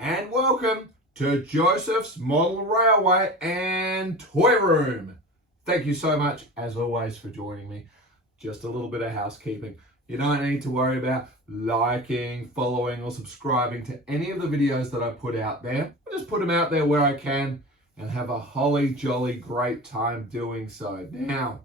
and welcome to Josef's Model Railway and Toy Room. Thank you so much, as always, for joining me. Just a little bit of housekeeping. You don't need to worry about liking, following, or subscribing to any of the videos that I put out there. I just put them out there where I can and have a holly jolly great time doing so. Now,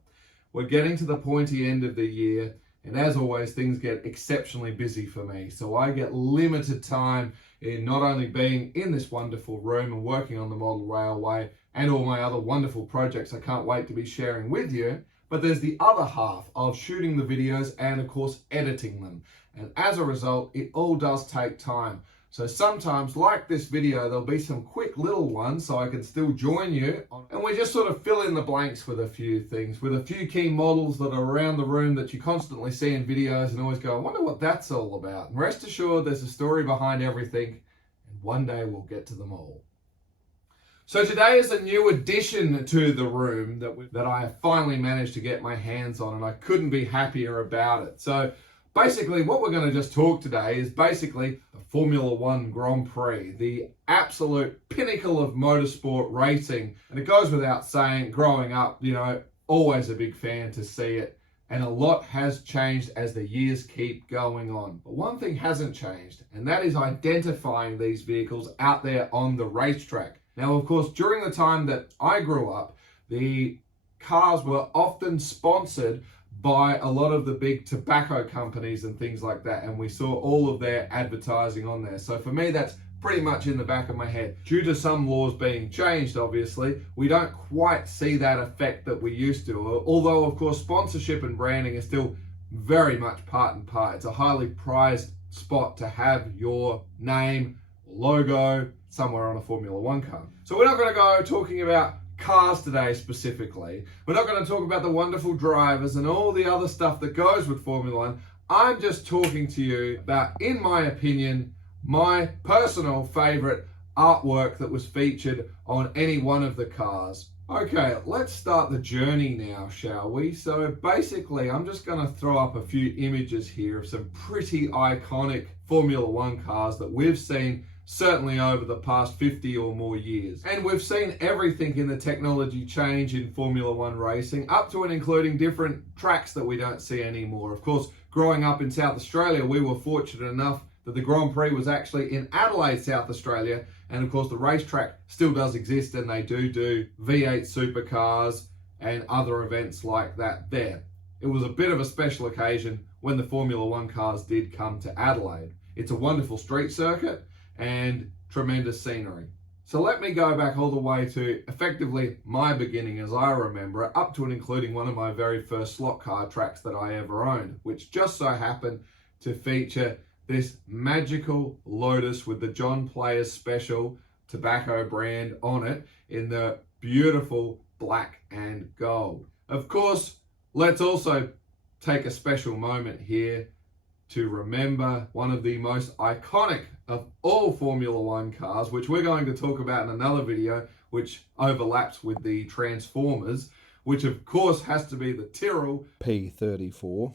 we're getting to the pointy end of the year, and as always, things get exceptionally busy for me. So I get limited time in not only being in this wonderful room and working on the model railway and all my other wonderful projects I can't wait to be sharing with you, but there's the other half of shooting the videos and of course editing them. And as a result, it all does take time. So sometimes, like this video, there'll be some quick little ones so I can still join you. And we just sort of fill in the blanks with a few things, with a few key models that are around the room that you constantly see in videos and always go, I wonder what that's all about. And rest assured, there's a story behind everything, and one day we'll get to them all. So today is a new addition to the room that I have finally managed to get my hands on, and I couldn't be happier about it. So basically, what we're going to just talk today is basically the Formula One Grand Prix, the absolute pinnacle of motorsport racing. And it goes without saying, growing up, always a big fan to see it. And a lot has changed as the years keep going on. But one thing hasn't changed, and that is identifying these vehicles out there on the racetrack. Now, of course, during the time that I grew up, the cars were often sponsored by a lot of the big tobacco companies and things like that, and we saw all of their advertising on there. So for me, that's pretty much in the back of my head. Due to some laws being changed, obviously, we don't quite see that effect that we used to, although of course sponsorship and branding is still very much part and part. It's a highly prized spot to have your name, logo somewhere on a Formula One car. So we're not going to go talking about cars today specifically. We're not going to talk about the wonderful drivers and all the other stuff that goes with Formula One. I'm just talking to you about, in my opinion, my personal favorite artwork that was featured on any one of the cars. Okay, let's start the journey now, shall we? So basically, I'm just going to throw up a few images here of some pretty iconic Formula One cars that we've seen certainly over the past 50 or more years. And we've seen everything in the technology change in Formula One racing, up to and including different tracks that we don't see anymore. Of course, growing up in South Australia, we were fortunate enough that the Grand Prix was actually in Adelaide, South Australia. And of course, the racetrack still does exist, and they do V8 supercars and other events like that there. It was a bit of a special occasion when the Formula One cars did come to Adelaide. It's a wonderful street circuit and tremendous scenery. So let me go back all the way to effectively my beginning as I remember it, up to and including one of my very first slot car tracks that I ever owned, which just so happened to feature this magical Lotus with the John Players Special tobacco brand on it in the beautiful black and gold. Of course, let's also take a special moment here to remember one of the most iconic of all Formula One cars, which we're going to talk about in another video, which overlaps with the Transformers, which of course has to be the Tyrrell P34,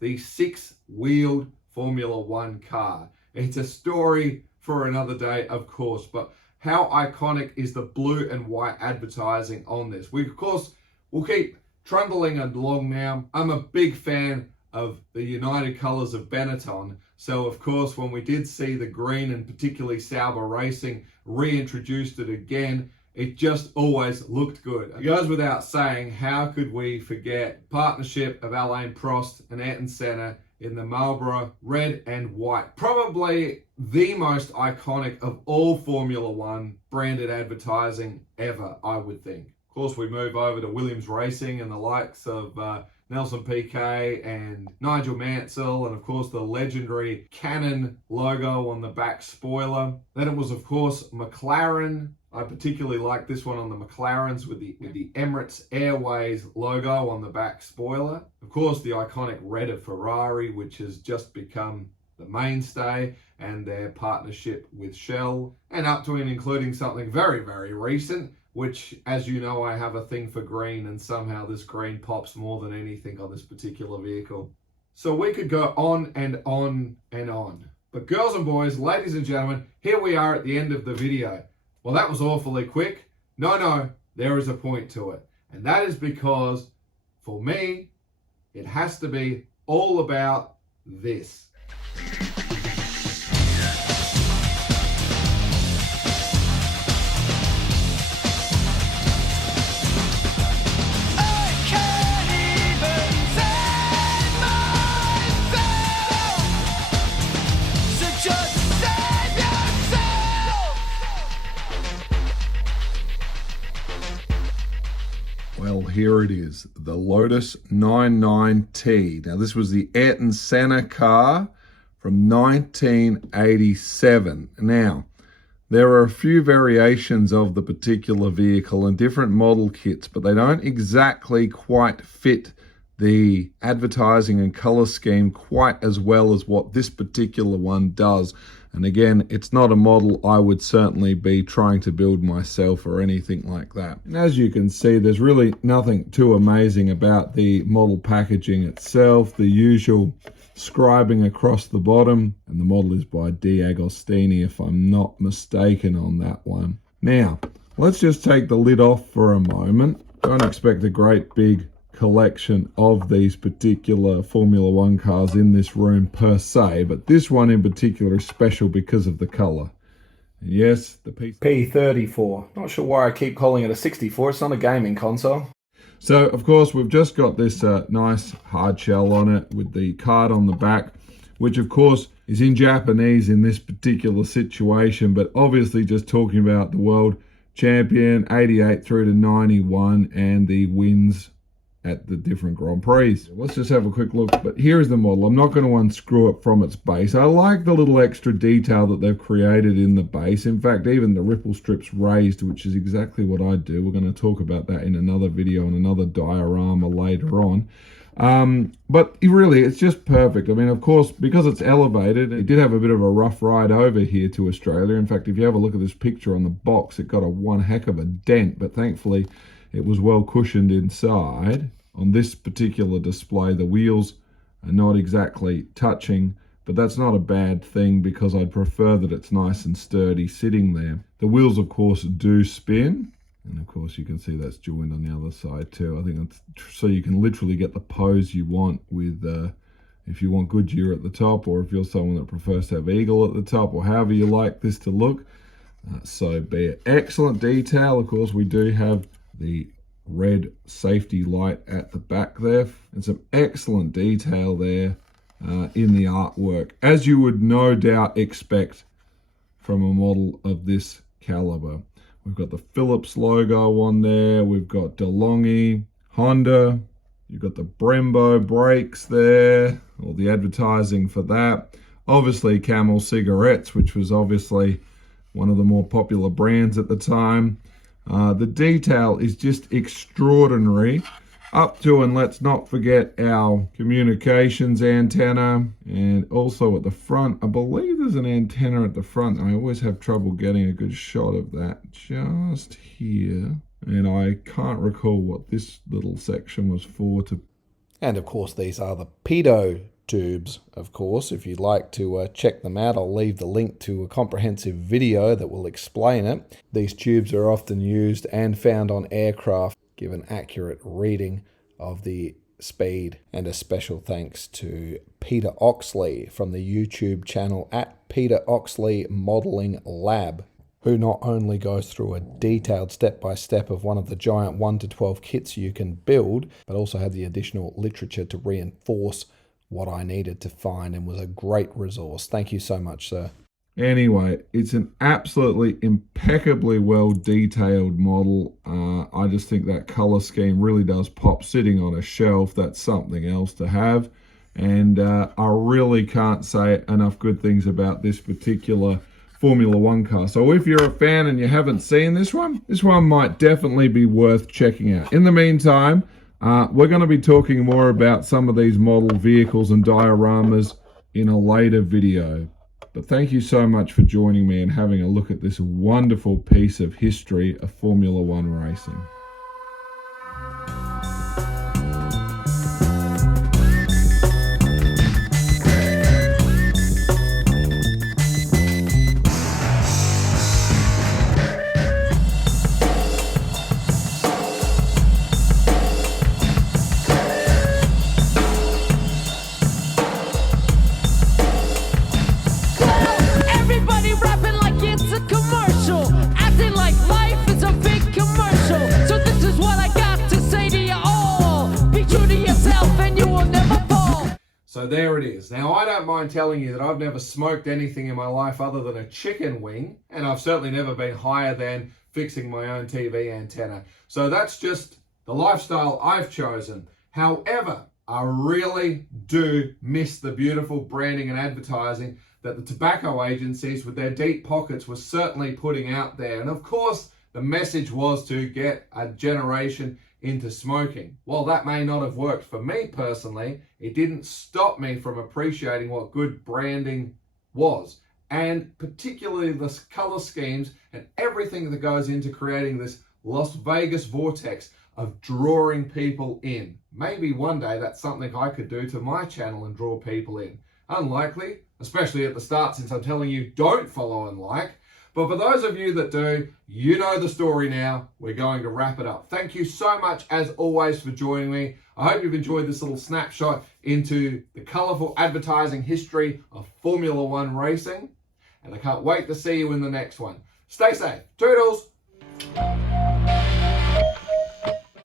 the six-wheeled Formula One car. It's a story for another day, of course, but how iconic is the blue and white advertising on this? We, of course, will keep trundling along now. I'm a big fan of the United Colors of Benetton. So of course, when we did see the green and particularly Sauber Racing reintroduced it again, it just always looked good. It goes without saying, how could we forget partnership of Alain Prost and Ayrton Senna in the Marlboro red and white. Probably the most iconic of all Formula One branded advertising ever, I would think. Of course, we move over to Williams Racing and the likes of Nelson Piquet and Nigel Mansell, and of course the legendary Canon logo on the back spoiler. Then it was of course McLaren. I particularly like this one on the McLarens with the Emirates Airways logo on the back spoiler. Of course the iconic red of Ferrari, which has just become the mainstay, and their partnership with Shell, and up to and including something very, very recent, which, as you know, I have a thing for green, and somehow this green pops more than anything on this particular vehicle. So we could go on and on and on. But girls and boys, ladies and gentlemen, here we are at the end of the video. Well, that was awfully quick. No, there is a point to it. And that is because, for me, it has to be all about this. Well, here it is, the Lotus 99T. Now, this was the Ayrton Senna car from 1987. Now, there are a few variations of the particular vehicle and different model kits, but they don't exactly quite fit the advertising and color scheme quite as well as what this particular one does. And again, it's not a model I would certainly be trying to build myself or anything like that. And as you can see, there's really nothing too amazing about the model packaging itself. The usual scribing across the bottom, and the model is by DeAgostini, if I'm not mistaken on that one. Now, let's just take the lid off for a moment. Don't expect a great big collection of these particular Formula One cars in this room per se, but this one in particular is special because of the color. And yes, the P34. Not sure why I keep calling it a 64. It's not a gaming console. So of course we've just got this nice hard shell on it with the card on the back, which of course is in Japanese in this particular situation, but obviously just talking about the world champion 88 through to 91 and the wins at the different Grand Prix. Let's just have a quick look. But here is the model. I'm not going to unscrew it from its base. I like the little extra detail that they've created in the base. In fact, even the ripple strips raised, which is exactly what I do. We're going to talk about that in another video and another diorama later on. But really, it's just perfect. I mean, of course, because it's elevated, it did have a bit of a rough ride over here to Australia. In fact, if you have a look at this picture on the box, it got a one heck of a dent, but thankfully it was well cushioned inside. On this particular display, the wheels are not exactly touching, but that's not a bad thing because I'd prefer that it's nice and sturdy sitting there. The wheels, of course, do spin. And of course, you can see that's joined on the other side too. I think it's so you can literally get the pose you want with, if you want Goodyear at the top, or if you're someone that prefers to have Eagle at the top, or however you like this to look, so be it. Excellent detail. Of course, we do have the red safety light at the back there, and some excellent detail there in the artwork, as you would no doubt expect from a model of this caliber. We've got the Philips logo on there, we've got DeLonghi, Honda, you've got the Brembo brakes there, all the advertising for that. Obviously Camel cigarettes, which was obviously one of the more popular brands at the time. The detail is just extraordinary, up to, and let's not forget, our communications antenna, and also at the front, I believe there's an antenna at the front. I always have trouble getting a good shot of that just here, and I can't recall what this little section was for. And of course, these are the PEE-TOE tubes, of course. If you'd like to check them out, I'll leave the link to a comprehensive video that will explain it. These tubes are often used and found on aircraft, give an accurate reading of the speed. And a special thanks to Peter Oxley from the YouTube channel at Oxley-Modelling-Lab, who not only goes through a detailed step-by-step of one of the giant 1 to 12 kits you can build, but also have the additional literature to reinforce what I needed to find, and was a great resource. Thank you so much, sir. Anyway, it's an absolutely impeccably well detailed model. I just think that color scheme really does pop sitting on a shelf. That's something else to have. And I really can't say enough good things about this particular Formula One car. So if you're a fan and you haven't seen this one might definitely be worth checking out. In the meantime, we're going to be talking more about some of these model vehicles and dioramas in a later video. But thank you so much for joining me and having a look at this wonderful piece of history of Formula One racing. So there it is. Now, I don't mind telling you that I've never smoked anything in my life other than a chicken wing, and I've certainly never been higher than fixing my own TV antenna. So that's just the lifestyle I've chosen. However, I really do miss the beautiful branding and advertising that the tobacco agencies with their deep pockets were certainly putting out there. And of course, the message was to get a generation into smoking. While that may not have worked for me personally, it didn't stop me from appreciating what good branding was, and particularly the color schemes and everything that goes into creating this Las Vegas vortex of drawing people in. Maybe one day that's something I could do to my channel and draw people in. Unlikely, especially at the start, since I'm telling you don't follow and like. But for those of you that do, you know the story now. We're going to wrap it up. Thank you so much, as always, for joining me. I hope you've enjoyed this little snapshot into the colourful advertising history of Formula One racing. And I can't wait to see you in the next one. Stay safe. Toodles!